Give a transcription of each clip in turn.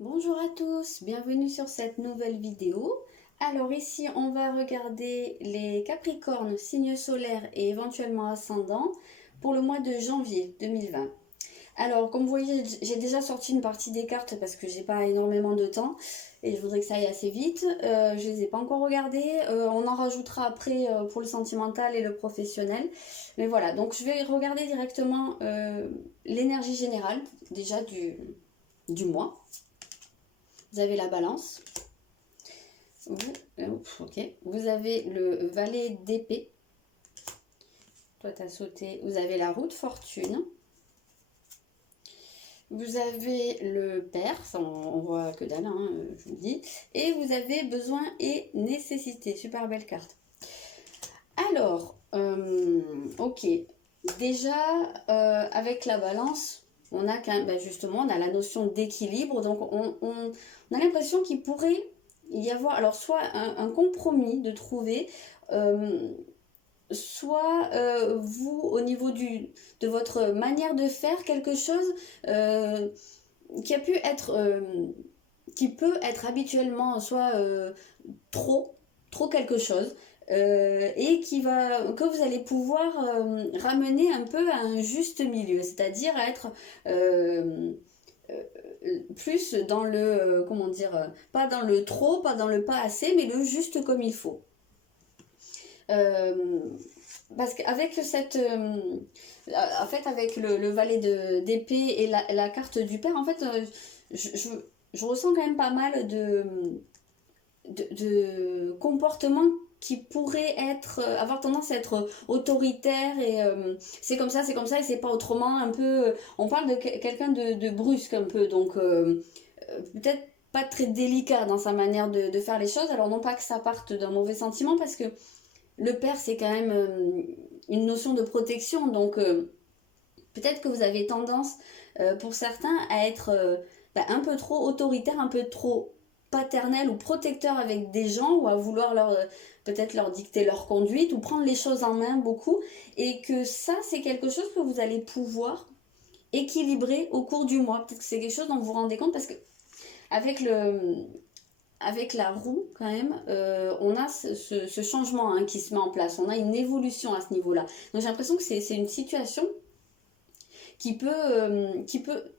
Bonjour à tous, bienvenue sur cette nouvelle vidéo. Alors ici on va regarder les Capricornes, signes solaires et éventuellement ascendants pour le mois de janvier 2020. Alors comme vous voyez j'ai déjà sorti une partie des cartes parce que j'ai pas énormément de temps et je voudrais que ça aille assez vite. Je les ai pas encore regardées, on en rajoutera après pour le sentimental et le professionnel. Mais voilà, donc je vais regarder directement l'énergie générale déjà du mois. Vous avez la balance. Vous avez le valet d'épée. Toi, tu as sauté. Vous avez la roue de fortune. Vous avez le père, ça on voit que dalle, hein, je vous le dis. Et vous avez besoin et nécessité. Super belle carte. Alors, ok. Déjà, avec la balance, on a quand même, ben justement, on a la notion d'équilibre. Donc, on a l'impression qu'il pourrait y avoir, alors, soit un compromis de trouver, euh, soit vous, au niveau de votre manière de faire quelque chose euh, qui a pu être, qui peut être habituellement soit trop quelque chose, et que vous allez pouvoir ramener un peu à un juste milieu, c'est-à-dire à être plus dans le, comment dire, pas dans le trop, pas dans le pas assez, mais le juste comme il faut. Euh, Parce qu'avec cette, en fait, avec le valet d'épée et la carte du père, en fait, je, je, je ressens quand même pas mal de comportements qui pourraient avoir tendance à être autoritaires et c'est comme ça et c'est pas autrement. Un peu, on parle de quelqu'un de brusque un peu, donc peut-être pas très délicat dans sa manière de faire les choses. Alors non pas que ça parte d'un mauvais sentiment parce que le père c'est quand même une notion de protection, donc peut-être que vous avez tendance pour certains à être un peu trop autoritaire, un peu trop paternel ou protecteur avec des gens, ou à vouloir peut-être leur dicter leur conduite ou prendre les choses en main beaucoup, et que ça c'est quelque chose que vous allez pouvoir équilibrer au cours du mois. Peut-être que c'est quelque chose dont vous vous rendez compte parce que avec la roue quand même, on a ce changement hein, qui se met en place, on a une évolution à ce niveau là, donc j'ai l'impression que c'est une situation qui peut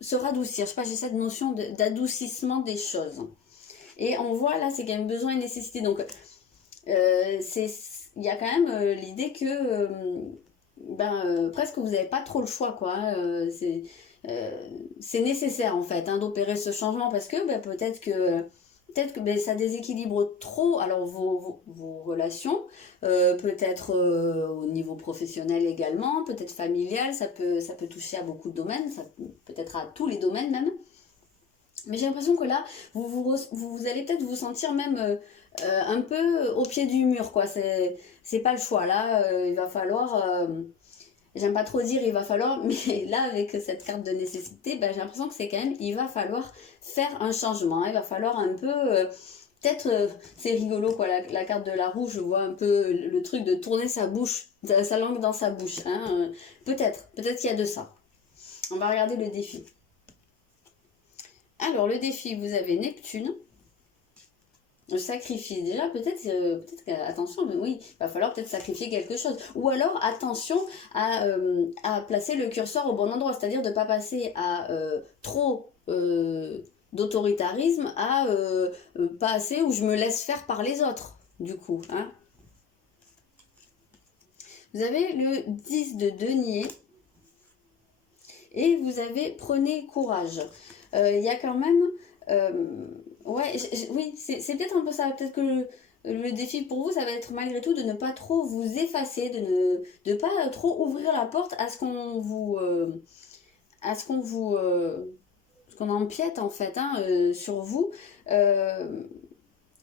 se radoucir. Je sais pas, j'ai cette notion d'adoucissement des choses. Et on voit là, c'est quand même besoin et nécessité. Donc, il y a quand même l'idée que presque vous n'avez pas trop le choix, quoi. C'est nécessaire en fait hein, d'opérer ce changement parce que peut-être que ça déséquilibre trop alors vos relations, peut-être au niveau professionnel également, peut-être familial, ça peut toucher à beaucoup de domaines, peut-être à tous les domaines même. Mais j'ai l'impression que là, vous allez peut-être vous sentir même un peu au pied du mur, quoi. C'est pas le choix. Là, il va falloir. J'aime pas trop dire il va falloir, mais là, avec cette carte de nécessité, ben, j'ai l'impression que c'est quand même. Il va falloir faire un changement. Hein. Il va falloir un peu. Peut-être. C'est rigolo, quoi. La carte de la roue, je vois un peu le truc de tourner sa bouche, sa langue dans sa bouche. Hein. Peut-être. Peut-être qu'il y a de ça. On va regarder le défi. Alors, le défi, vous avez Neptune. Le sacrifice, déjà, attention, mais oui, il va falloir peut-être sacrifier quelque chose. Ou alors, attention à placer le curseur au bon endroit, c'est-à-dire de ne pas passer à trop d'autoritarisme, à pas assez où je me laisse faire par les autres, du coup. Hein. Vous avez le 10 de denier et vous avez prenez courage. Il y a quand même... ouais, oui, c'est peut-être un peu ça. Peut-être que le défi pour vous, ça va être malgré tout de ne pas trop vous effacer, de pas trop ouvrir la porte à ce qu'on vous... à ce qu'on vous... ce qu'on empiète en fait hein, sur vous. Il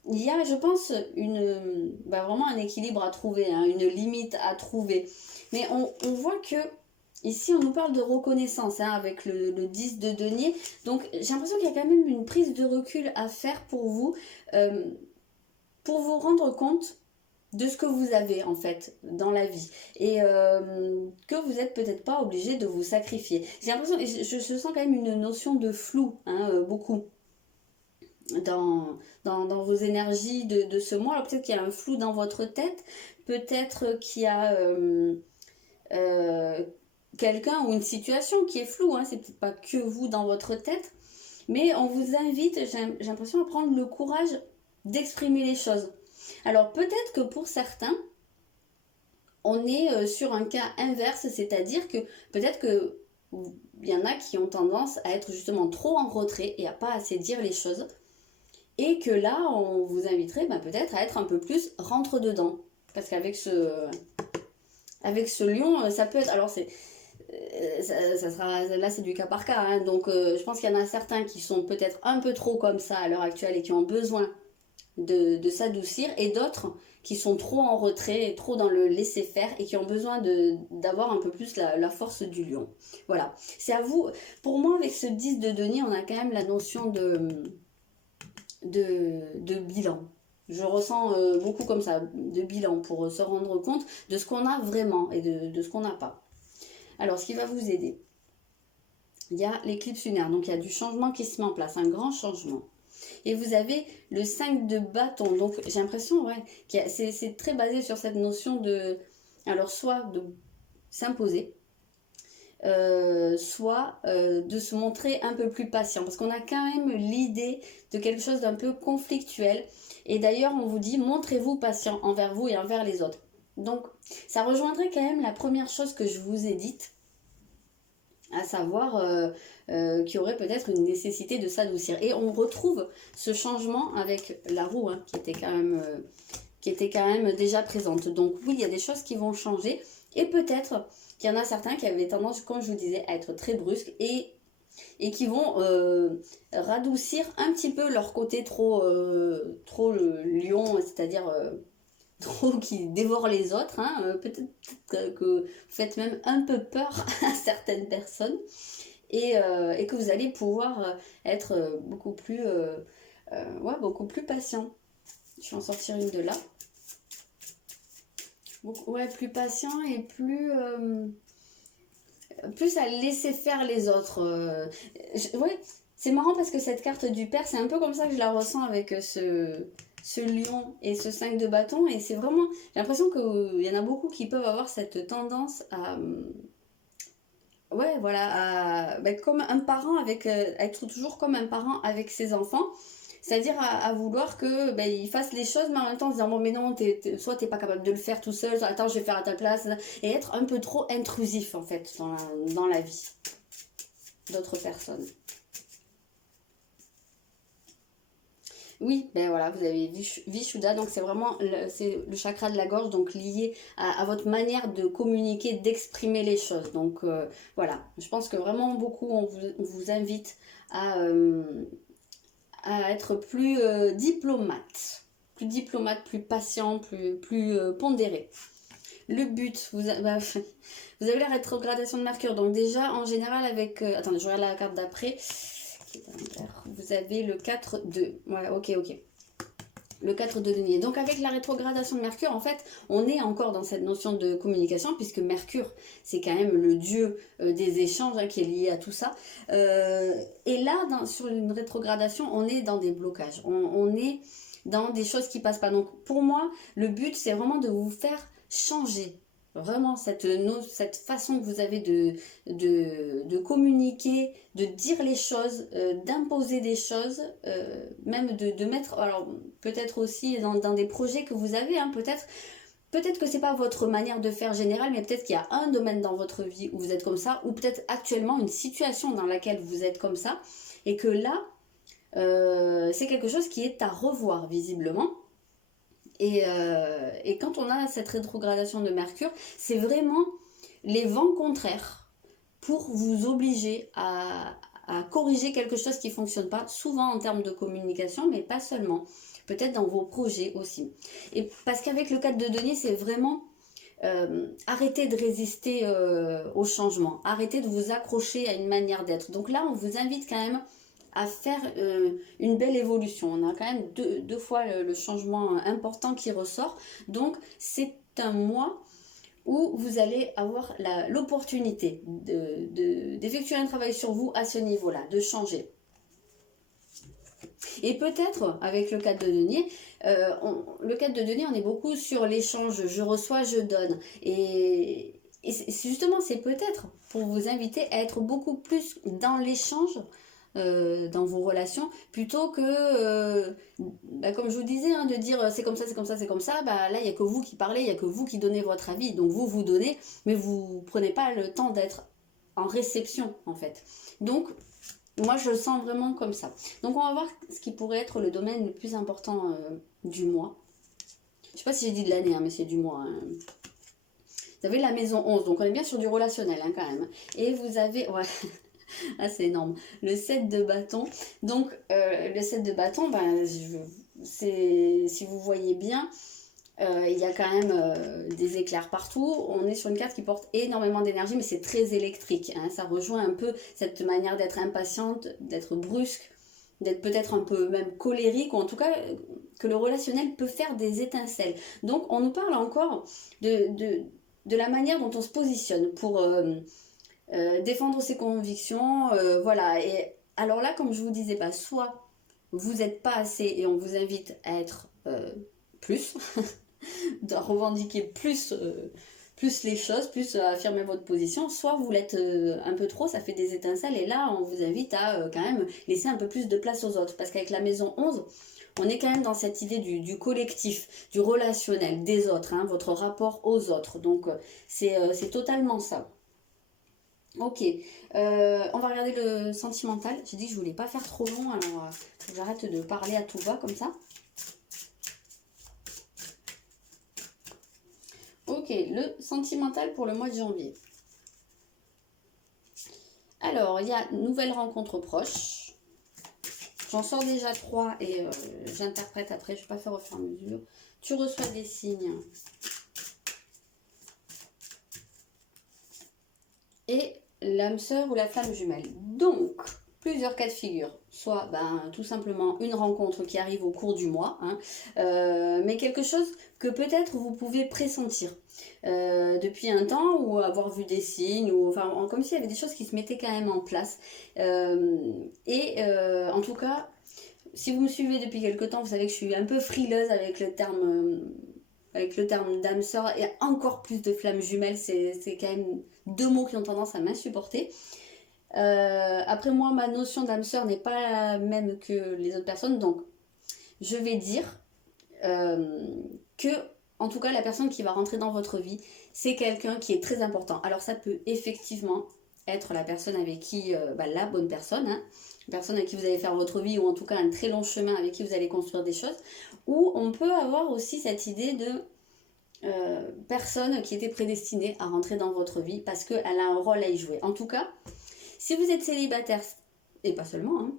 y a, je pense, vraiment un équilibre à trouver, hein, une limite à trouver. Mais on voit que ici, on nous parle de reconnaissance hein, avec le 10 de denier. Donc, j'ai l'impression qu'il y a quand même une prise de recul à faire euh, pour vous rendre compte de ce que vous avez en fait dans la vie et que vous n'êtes peut-être pas obligé de vous sacrifier. J'ai l'impression, je sens quand même une notion de flou, hein, beaucoup. dans vos énergies de ce mois. Alors peut-être qu'il y a un flou dans votre tête, peut-être qu'il y a euh, quelqu'un ou une situation qui est floue, hein. C'est peut-être pas que vous dans votre tête, mais on vous invite, j'ai l'impression, à prendre le courage d'exprimer les choses. Alors peut-être que pour certains, on est sur un cas inverse, c'est-à-dire que peut-être que il y en a qui ont tendance à être justement trop en retrait et à pas assez dire les choses. Et que là, on vous inviterait peut-être à être un peu plus rentre-dedans. Parce qu'avec ce lion, ça peut être... Alors, ça sera, là, c'est du cas par cas. Hein, donc, je pense qu'il y en a certains qui sont peut-être un peu trop comme ça à l'heure actuelle et qui ont besoin de s'adoucir. Et d'autres qui sont trop en retrait, et trop dans le laisser-faire et qui ont besoin d'avoir un peu plus la force du lion. Voilà. C'est à vous. Pour moi, avec ce 10 de denier, on a quand même la notion de bilan. Je ressens beaucoup comme ça, de bilan, pour se rendre compte de ce qu'on a vraiment et de ce qu'on n'a pas. Alors, ce qui va vous aider, il y a l'éclipse lunaire, donc il y a du changement qui se met en place, un grand changement. Et vous avez le 5 de bâton, donc j'ai l'impression, ouais, c'est très basé sur cette notion de, alors soit de s'imposer, soit de se montrer un peu plus patient, parce qu'on a quand même l'idée de quelque chose d'un peu conflictuel, et d'ailleurs on vous dit montrez-vous patient envers vous et envers les autres. Donc ça rejoindrait quand même la première chose que je vous ai dite, à savoir qu'il y aurait peut-être une nécessité de s'adoucir, et on retrouve ce changement avec la roue, hein, qui était quand même déjà présente. Donc oui, il y a des choses qui vont changer, et peut-être qu'il y en a certains qui avaient tendance, comme je vous disais, à être très brusques et qui vont radoucir un petit peu leur côté trop le lion, c'est-à-dire trop qui dévore les autres. Hein. Peut-être que vous faites même un peu peur à certaines personnes, et que vous allez pouvoir être beaucoup plus patient. Je vais en sortir une de là. Ouais, plus patient et plus à laisser faire les autres. Ouais, c'est marrant parce que cette carte du père, c'est un peu comme ça que je la ressens avec ce lion et ce 5 de bâton. Et c'est vraiment, j'ai l'impression qu'il y en a beaucoup qui peuvent avoir cette tendance à... Ouais, voilà, comme un parent être toujours comme un parent avec ses enfants. C'est-à-dire à vouloir que ils fassent les choses, mais en même temps en se disant bon mais non, soit t'es pas capable de le faire tout seul, soit attends je vais faire à ta place, et être un peu trop intrusif en fait dans la vie d'autres personnes. Oui, ben voilà, vous avez Vishuddha, donc c'est vraiment le chakra de la gorge, donc lié à votre manière de communiquer, d'exprimer les choses. Donc voilà, je pense que vraiment beaucoup on vous invite à être plus diplomate, plus patient, plus pondéré. Le but, vous avez la rétrogradation de Mercure, donc déjà en général avec... attendez, je regarde la carte d'après. Vous avez le 4 de... Ouais, ok. Le 4 de denier. Donc avec la rétrogradation de Mercure, en fait, on est encore dans cette notion de communication, puisque Mercure, c'est quand même le dieu des échanges, hein, qui est lié à tout ça. Et là, sur une rétrogradation, on est dans des blocages. On est dans des choses qui passent pas. Donc pour moi, le but, c'est vraiment de vous faire changer. Vraiment, cette façon que vous avez de communiquer, de dire les choses, d'imposer des choses, même de mettre, alors peut-être aussi dans des projets que vous avez, hein, peut-être que c'est pas votre manière de faire générale, mais peut-être qu'il y a un domaine dans votre vie où vous êtes comme ça, ou peut-être actuellement une situation dans laquelle vous êtes comme ça, et que là, c'est quelque chose qui est à revoir visiblement. Et quand on a cette rétrogradation de Mercure, c'est vraiment les vents contraires pour vous obliger à corriger quelque chose qui ne fonctionne pas, souvent en termes de communication, mais pas seulement, peut-être dans vos projets aussi. Et parce qu'avec le 4 de denier, c'est vraiment arrêter de résister au changement, arrêter de vous accrocher à une manière d'être. Donc là, on vous invite quand même à faire une belle évolution. On a quand même deux fois le changement important qui ressort. Donc c'est un mois où vous allez avoir l'opportunité d'effectuer un travail sur vous à ce niveau-là, de changer. Et peut-être, avec le 4 de denier, le 4 de denier, on est beaucoup sur l'échange, je reçois, je donne. Et justement, c'est peut-être pour vous inviter à être beaucoup plus dans l'échange, dans vos relations, plutôt que, comme je vous disais, hein, de dire c'est comme ça, c'est comme ça, c'est comme ça, bah, là, il n'y a que vous qui parlez, il n'y a que vous qui donnez votre avis. Donc vous donnez, mais vous prenez pas le temps d'être en réception, en fait. Donc, moi, je le sens vraiment comme ça. Donc, on va voir ce qui pourrait être le domaine le plus important du mois. Je sais pas si j'ai dit de l'année, hein, mais c'est du mois. Hein. Vous avez la maison 11, donc on est bien sur du relationnel hein, quand même. Et vous avez... Ouais. Ah, c'est énorme. Le 7 de bâton. Donc, le 7 de bâton, ben, si vous voyez bien, il y a quand même des éclairs partout. On est sur une carte qui porte énormément d'énergie, mais c'est très électrique. Hein. Ça rejoint un peu cette manière d'être impatiente, d'être brusque, d'être peut-être un peu même colérique, ou en tout cas que le relationnel peut faire des étincelles. Donc, on nous parle encore de la manière dont on se positionne pour... défendre ses convictions, voilà. Et alors là, comme je vous disais, bah, soit vous n'êtes pas assez et on vous invite à être plus, de revendiquer plus les choses, plus affirmer votre position, soit vous l'êtes un peu trop, ça fait des étincelles et là, on vous invite à quand même laisser un peu plus de place aux autres. Parce qu'avec la maison 11, on est quand même dans cette idée du collectif, du relationnel, des autres, hein, votre rapport aux autres. Donc, c'est totalement ça. Ok, on va regarder le sentimental. J'ai dit que je voulais pas faire trop long, alors j'arrête de parler à tout va comme ça. Ok, le sentimental pour le mois de janvier. Alors, il y a nouvelle rencontre proche. J'en sors déjà 3 et j'interprète après, je ne vais pas faire au fur et à mesure. Tu reçois des signes. Et l'âme sœur ou la flamme jumelle. Donc, plusieurs cas de figure. Soit tout simplement une rencontre qui arrive au cours du mois, hein, mais quelque chose que peut-être vous pouvez pressentir depuis un temps ou avoir vu des signes, ou enfin comme s'il y avait des choses qui se mettaient quand même en place. En tout cas, si vous me suivez depuis quelque temps, vous savez que je suis un peu frileuse avec le terme d'âme sœur et encore plus de flamme jumelle, c'est quand même 2 mots qui ont tendance à m'insupporter. Après moi, ma notion d'âme sœur n'est pas la même que les autres personnes, donc je vais dire que, en tout cas, la personne qui va rentrer dans votre vie, c'est quelqu'un qui est très important. Alors ça peut effectivement être la personne avec qui, la bonne personne, hein, la personne avec qui vous allez faire votre vie, ou en tout cas un très long chemin avec qui vous allez construire des choses, ou on peut avoir aussi cette idée de personne qui était prédestinée à rentrer dans votre vie parce qu'elle a un rôle à y jouer. En tout cas, si vous êtes célibataire, et pas seulement, hein,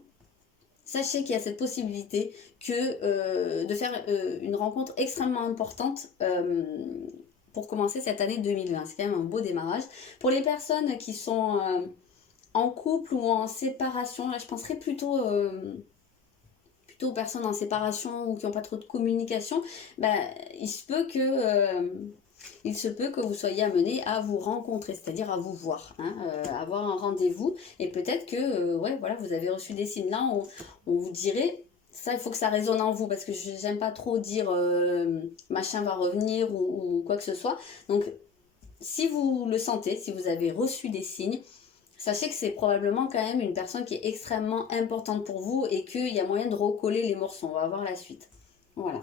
sachez qu'il y a cette possibilité de faire une rencontre extrêmement importante pour commencer cette année 2020. C'est quand même un beau démarrage. Pour les personnes qui sont en couple ou en séparation, là je penserais plutôt aux personnes en séparation ou qui n'ont pas trop de communication, il se peut que vous soyez amené à vous rencontrer, c'est-à-dire à vous voir, hein, avoir un rendez-vous, et peut-être que vous avez reçu des signes là, on vous dirait, ça il faut que ça résonne en vous, parce que j'aime pas trop dire machin va revenir ou quoi que ce soit. Donc si vous le sentez, si vous avez reçu des signes, sachez que c'est probablement quand même une personne qui est extrêmement importante pour vous et qu'il y a moyen de recoller les morceaux. On va voir la suite. Voilà.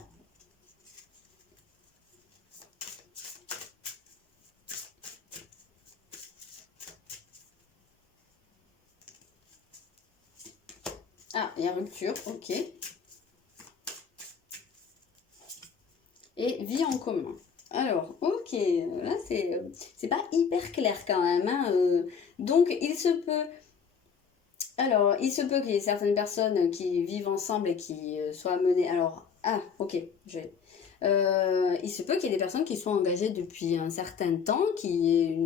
Ah, il y a rupture, ok. Et vie en commun. Alors, ok, là c'est pas hyper clair quand même. Hein, donc, il se peut qu'il y ait certaines personnes qui vivent ensemble et qui soient amenées. Alors, ok, il se peut qu'il y ait des personnes qui soient engagées depuis un certain temps, qui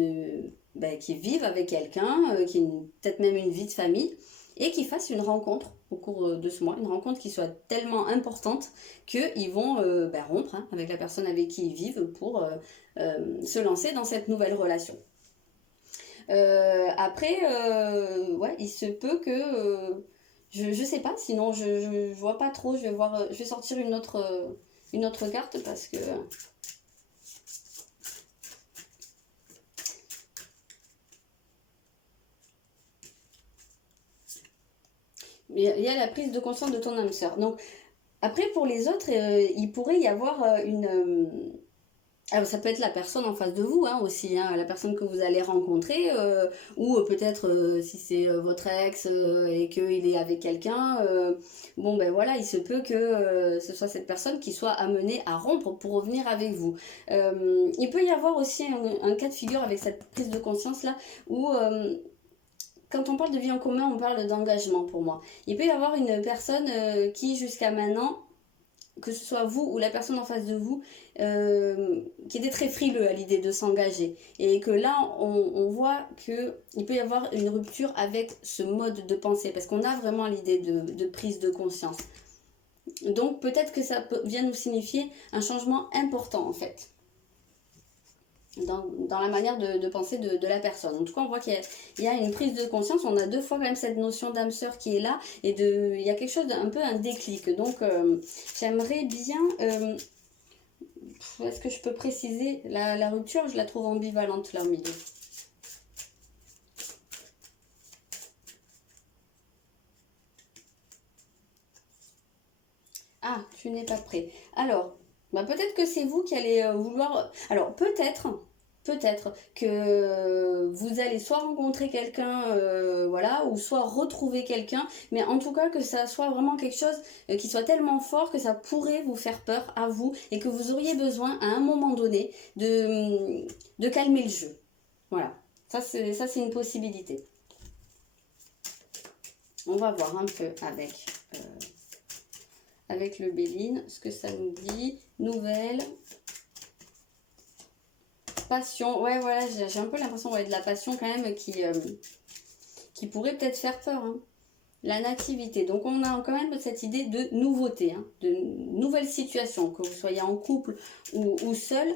vivent avec quelqu'un, qui aient peut-être même une vie de famille, et qui fassent une rencontre au cours de ce mois, une rencontre qui soit tellement importante qu'ils vont rompre avec la personne avec qui ils vivent pour se lancer dans cette nouvelle relation. Après, il se peut que Je sais pas, sinon je vois pas trop. Je vais voir, je vais sortir une autre carte parce que... Il y a la prise de conscience de ton âme sœur. Donc, après, pour les autres, il pourrait y avoir alors, ça peut être la personne en face de vous hein, aussi, hein, la personne que vous allez rencontrer, ou peut-être si c'est votre ex et qu'il est avec quelqu'un, bon ben voilà, il se peut que ce soit cette personne qui soit amenée à rompre pour revenir avec vous. Il peut y avoir aussi un cas de figure avec cette prise de conscience là, où quand on parle de vie en commun, on parle d'engagement pour moi. Il peut y avoir une personne qui jusqu'à maintenant que ce soit vous ou la personne en face de vous, qui était très frileux à l'idée de s'engager. Et que là, on voit qu'il peut y avoir une rupture avec ce mode de pensée, parce qu'on a vraiment l'idée de prise de conscience. Donc peut-être que vient nous signifier un changement important en fait. Dans la manière de penser de la personne. En tout cas, on voit qu'il y a une prise de conscience. On a deux fois quand même cette notion d'âme sœur qui est là. Et il y a quelque chose d'un peu un déclic. Donc, j'aimerais bien... est-ce que je peux préciser la rupture? Je la trouve ambivalente là au milieu. Ah, tu n'es pas prêt. Alors, bah peut-être que c'est vous qui allez vouloir... Alors, peut-être que vous allez soit rencontrer quelqu'un, voilà, ou soit retrouver quelqu'un, mais en tout cas que ça soit vraiment quelque chose qui soit tellement fort que ça pourrait vous faire peur à vous et que vous auriez besoin à un moment donné de calmer le jeu. Voilà, ça c'est une possibilité. On va voir un peu avec le Béline ce que ça nous dit. Nouvelle. Passion, ouais voilà, j'ai un peu l'impression de la passion quand même qui pourrait peut-être faire peur. Hein. La nativité, donc on a quand même cette idée de nouveauté, hein, de nouvelles situations, que vous soyez en couple ou seul,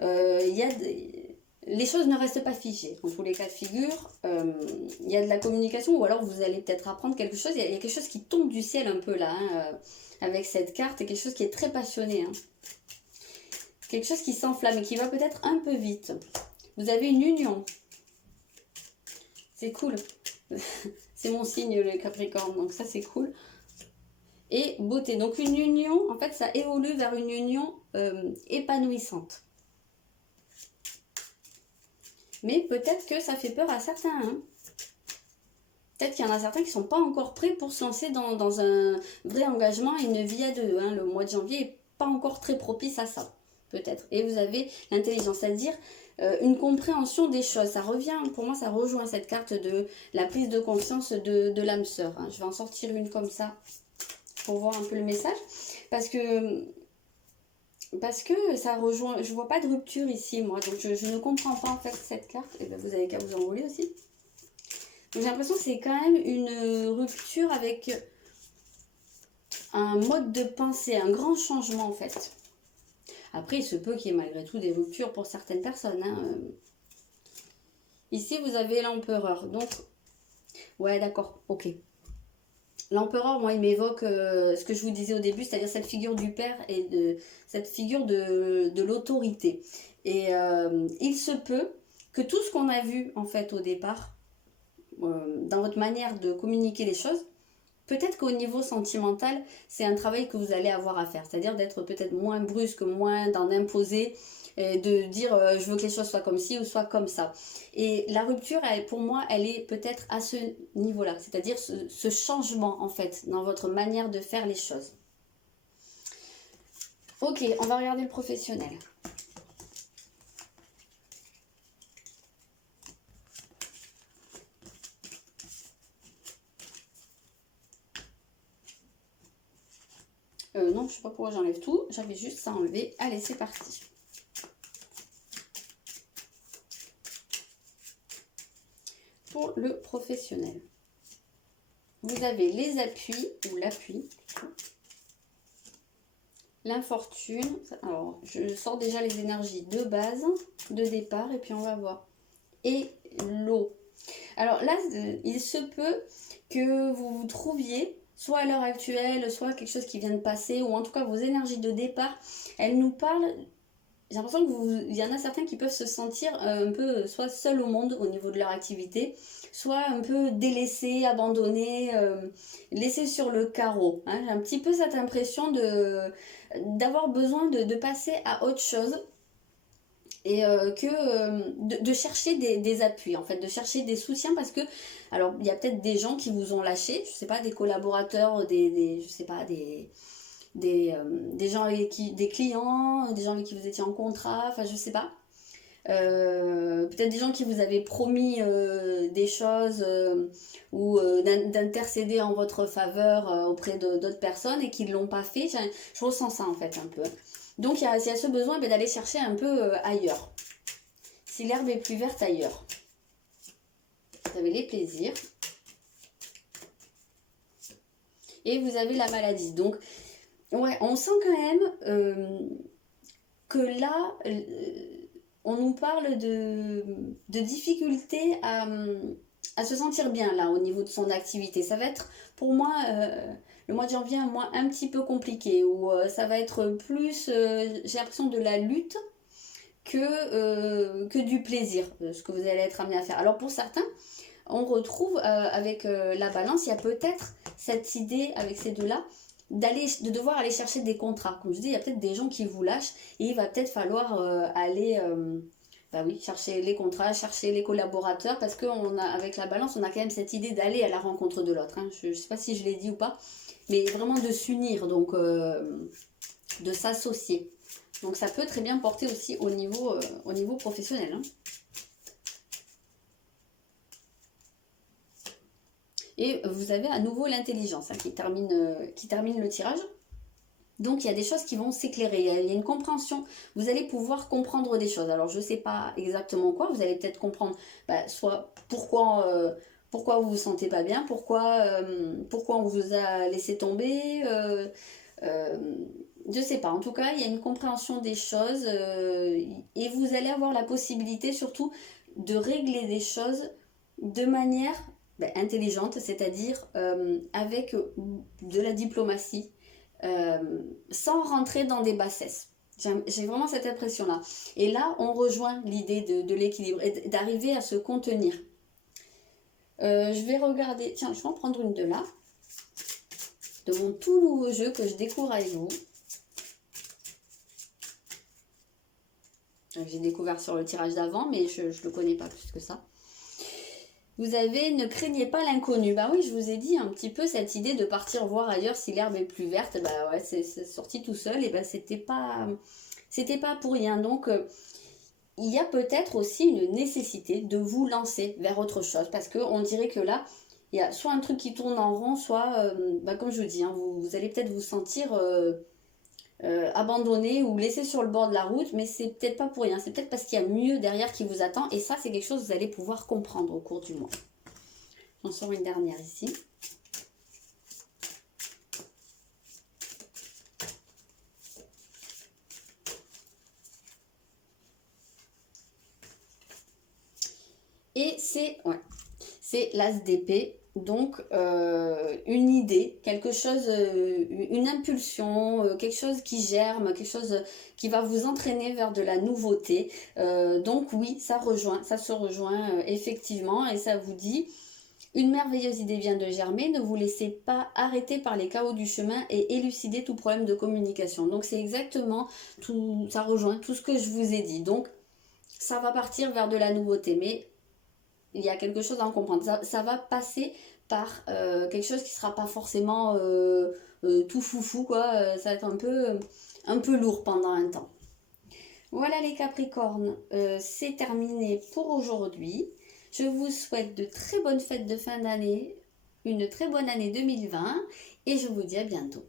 les choses ne restent pas figées. En tous les cas de figure, il y a de la communication ou alors vous allez peut-être apprendre quelque chose, il y a quelque chose qui tombe du ciel un peu là, hein, avec cette carte, quelque chose qui est très passionné. Hein. Quelque chose qui s'enflamme et qui va peut-être un peu vite. Vous avez une union. C'est cool. C'est mon signe, le Capricorne, donc ça c'est cool. Et beauté. Donc une union, en fait, ça évolue vers une union épanouissante. Mais peut-être que ça fait peur à certains. Hein. Peut-être qu'il y en a certains qui ne sont pas encore prêts pour se lancer dans un vrai engagement et une vie à deux. Hein. Le mois de janvier n'est pas encore très propice à ça. Peut-être. Et vous avez l'intelligence, c'est-à-dire une compréhension des choses. Ça revient, pour moi, ça rejoint cette carte de la prise de conscience de l'âme sœur. Hein. Je vais en sortir une comme ça pour voir un peu le message. Parce que ça rejoint, je vois pas de rupture ici, moi. Donc, je ne comprends pas, en fait, cette carte. Et bien, vous avez qu'à vous enrouler aussi. Donc, j'ai l'impression que c'est quand même une rupture avec un mode de pensée, un grand changement, en fait. Après, il se peut qu'il y ait malgré tout des ruptures pour certaines personnes. Hein. Ici, vous avez l'empereur. Donc, ouais, d'accord, ok. L'empereur, moi, il m'évoque ce que je vous disais au début, c'est-à-dire cette figure du père et cette figure de l'autorité. Et il se peut que tout ce qu'on a vu, en fait, au départ, dans votre manière de communiquer les choses, peut-être qu'au niveau sentimental, c'est un travail que vous allez avoir à faire. C'est-à-dire d'être peut-être moins brusque, moins d'en imposer, de dire je veux que les choses soient comme ci ou soit comme ça. Et la rupture, pour moi, elle est peut-être à ce niveau-là. C'est-à-dire ce changement, en fait, dans votre manière de faire les choses. Ok, on va regarder le professionnel. Non, je ne sais pas pourquoi j'enlève tout. J'avais juste ça à enlever. Allez, c'est parti. Pour le professionnel, vous avez les appuis, ou l'appui, l'infortune. Alors, je sors déjà les énergies de base, de départ, et puis on va voir. Et l'eau. Alors là, il se peut que vous vous trouviez soit à l'heure actuelle, soit quelque chose qui vient de passer, ou en tout cas vos énergies de départ, elles nous parlent. J'ai l'impression il y en a certains qui peuvent se sentir un peu soit seuls au monde au niveau de leur activité, soit un peu délaissés, abandonnés, laissés sur le carreau. Hein. J'ai un petit peu cette impression d'avoir besoin de passer à autre chose et de chercher des appuis, en fait, de chercher des soutiens parce que, alors, il y a peut-être des gens qui vous ont lâché, je sais pas, des collaborateurs, je sais pas, des gens avec qui, des clients, des gens avec qui vous étiez en contrat, enfin je sais pas. Peut-être des gens qui vous avaient promis des choses ou d'intercéder en votre faveur auprès d'autres personnes et qui ne l'ont pas fait. Je ressens ça en fait un peu. Donc il y a ce besoin d'aller chercher un peu ailleurs. Si l'herbe est plus verte ailleurs. Vous avez les plaisirs. Et vous avez la maladie. Donc ouais, on sent quand même que là, on nous parle de difficultés à se sentir bien là au niveau de son activité. Ça va être pour moi le mois de janvier un petit peu compliqué, où ça va être plus, j'ai l'impression, de la lutte que du plaisir, ce que vous allez être amené à faire. Alors pour certains, on retrouve avec la balance, il y a peut-être cette idée avec ces deux-là, de devoir aller chercher des contrats. Comme je dis, il y a peut-être des gens qui vous lâchent et il va peut-être falloir aller bah oui, chercher les contrats, chercher les collaborateurs parce avec la balance, on a quand même cette idée d'aller à la rencontre de l'autre. Hein. Je ne sais pas si je l'ai dit ou pas, mais vraiment de s'unir, donc de s'associer. Donc ça peut très bien porter aussi au niveau professionnel. Hein. Et vous avez à nouveau l'intelligence qui termine le tirage. Donc il y a des choses qui vont s'éclairer, il y a une compréhension, vous allez pouvoir comprendre des choses. Alors je ne sais pas exactement quoi, vous allez peut-être comprendre soit pourquoi vous vous sentez pas bien, pourquoi on vous a laissé tomber, je ne sais pas. En tout cas, il y a une compréhension des choses et vous allez avoir la possibilité surtout de régler des choses de manière intelligente, c'est-à-dire avec de la diplomatie. Sans rentrer dans des bassesses. J'ai vraiment cette impression-là. Et là, on rejoint l'idée de l'équilibre et d'arriver à se contenir. Je vais regarder, tiens, je vais en prendre une de là, de mon tout nouveau jeu que je découvre avec vous. J'ai découvert sur le tirage d'avant, mais je ne le connais pas plus que ça. Vous avez ne craignez pas l'inconnu. Bah oui, je vous ai dit un petit peu cette idée de partir voir ailleurs si l'herbe est plus verte. Bah ouais, c'est sorti tout seul et bah c'était pas pour rien. Donc il y a peut-être aussi une nécessité de vous lancer vers autre chose parce que on dirait que là il y a soit un truc qui tourne en rond, soit comme je vous dis, hein, vous allez peut-être vous sentir abandonné ou laissé sur le bord de la route, mais c'est peut-être pas pour rien, c'est peut-être parce qu'il y a mieux derrière qui vous attend et ça c'est quelque chose que vous allez pouvoir comprendre au cours du mois. J'en sors une dernière ici. Et c'est l'as d'épée. Donc une idée, quelque chose, une impulsion, quelque chose qui germe, quelque chose qui va vous entraîner vers de la nouveauté. Donc oui, ça se rejoint effectivement et ça vous dit, une merveilleuse idée vient de germer, ne vous laissez pas arrêter par les chaos du chemin et élucider tout problème de communication. Donc c'est exactement tout, ça rejoint tout ce que je vous ai dit. Donc ça va partir vers de la nouveauté, mais il y a quelque chose à en comprendre. Ça va passer par quelque chose qui ne sera pas forcément tout foufou, quoi. Ça va être un peu lourd pendant un temps. Voilà les Capricornes, c'est terminé pour aujourd'hui. Je vous souhaite de très bonnes fêtes de fin d'année, une très bonne année 2020 et je vous dis à bientôt.